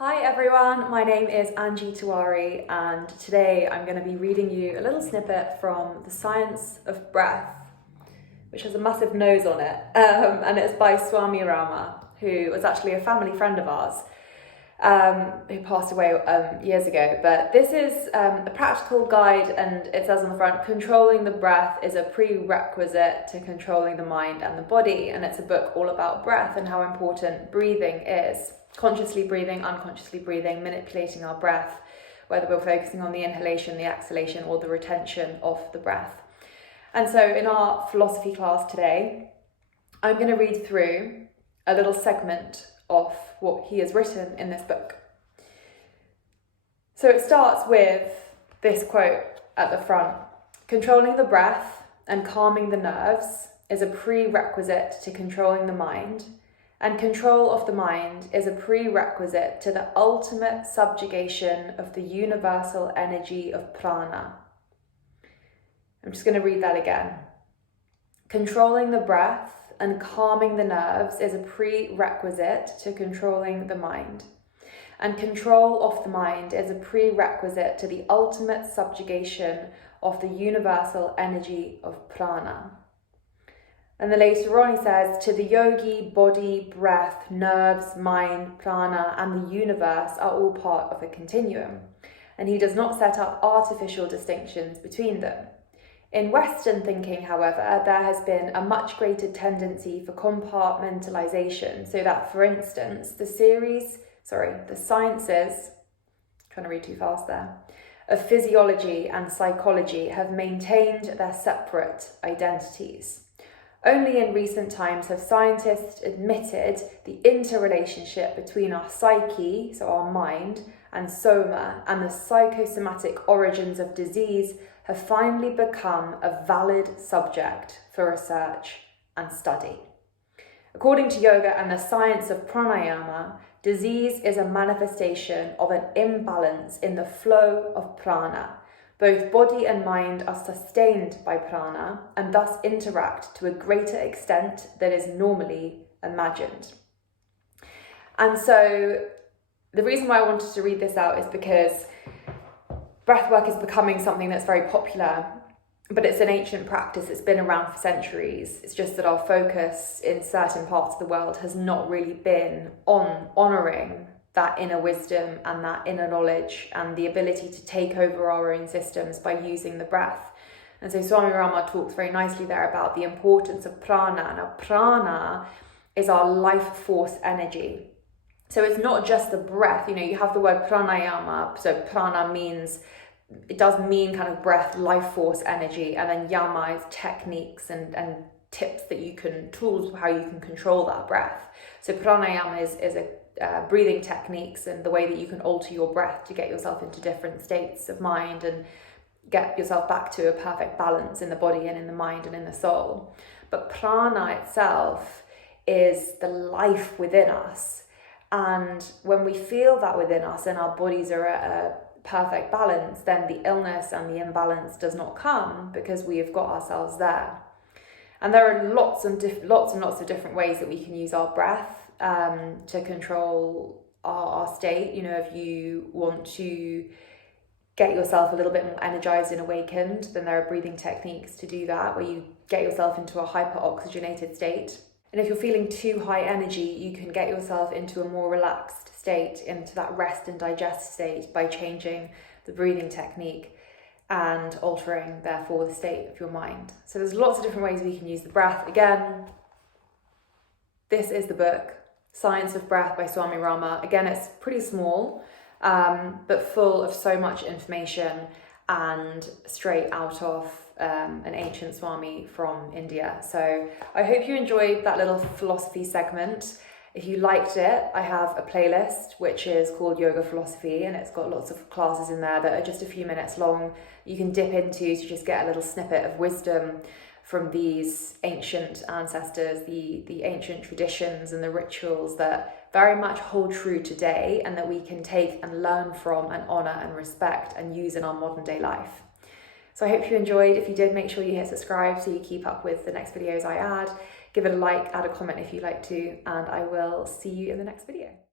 Hi everyone, my name is Tiwari and today I'm going to be reading you a little snippet from The Science of Breath, which has a massive nose on it, and it's by Swami Rama, who was actually a family friend of ours, who passed away years ago. But this is a practical guide, and it says on the front, controlling the breath is a prerequisite to controlling the mind and the body, and it's a book all about breath and how important breathing is. Consciously breathing, unconsciously breathing, manipulating our breath, whether we're focusing on the inhalation, the exhalation, or the retention of the breath. And so in our philosophy class today, I'm going to read through a little segment of what he has written in this book. So it starts with this quote at the front: controlling the breath and calming the nerves is a prerequisite to controlling the mind, and control of the mind is a prerequisite to the ultimate subjugation of the universal energy of prana. I'm just going to read that again. Controlling the breath and calming the nerves is a prerequisite to controlling the mind, and control of the mind is a prerequisite to the ultimate subjugation of the universal energy of prana. And then later on he says, to the yogi, body, breath, nerves, mind, prana, and the universe are all part of a continuum. And he does not set up artificial distinctions between them. In Western thinking, however, there has been a much greater tendency for compartmentalization, so that, for instance, the sciences, trying to read too fast there, of physiology and psychology have maintained their separate identities. Only in recent times have scientists admitted the interrelationship between our psyche, so our mind, and soma, and the psychosomatic origins of disease have finally become a valid subject for research and study. According to yoga and the science of pranayama, disease is a manifestation of an imbalance in the flow of prana. Both body and mind are sustained by prana and thus interact to a greater extent than is normally imagined. And so the reason why I wanted to read this out is because breathwork is becoming something that's very popular, but it's an ancient practice. It's been around for centuries. It's just that our focus in certain parts of the world has not really been on honouring that inner wisdom and that inner knowledge and the ability to take over our own systems by using the breath. And so Swami Rama talks very nicely there about the importance of prana. Now, prana is our life force energy. So it's not just the breath. You have the word pranayama. So prana it does mean kind of breath, life force energy. And then yama is techniques and tips tools how you can control that breath. So pranayama is a breathing techniques and the way that you can alter your breath to get yourself into different states of mind and get yourself back to a perfect balance in the body and in the mind and in the soul. But prana itself is the life within us. And when we feel that within us and our bodies are at a perfect balance, then the illness and the imbalance does not come because we have got ourselves there. And there are lots and lots of different ways that we can use our breath to control our state. If you want to get yourself a little bit more energized and awakened, then there are breathing techniques to do that, where you get yourself into a hyper-oxygenated state. And if you're feeling too high energy, you can get yourself into a more relaxed state, into that rest and digest state by changing the breathing technique and altering, therefore, the state of your mind. So there's lots of different ways we can use the breath. Again, this is the book, Science of Breath by Swami Rama. Again, it's pretty small, but full of so much information and straight out of an ancient Swami from India. So I hope you enjoyed that little philosophy segment. If you liked it, I have a playlist which is called Yoga Philosophy, and it's got lots of classes in there that are just a few minutes long. You can dip into to just get a little snippet of wisdom from these ancient ancestors, the ancient traditions and the rituals that very much hold true today and that we can take and learn from and honour and respect and use in our modern day life. So I hope you enjoyed. If you did, make sure you hit subscribe so you keep up with the next videos I add. Give it a like, add a comment if you'd like to, and I will see you in the next video.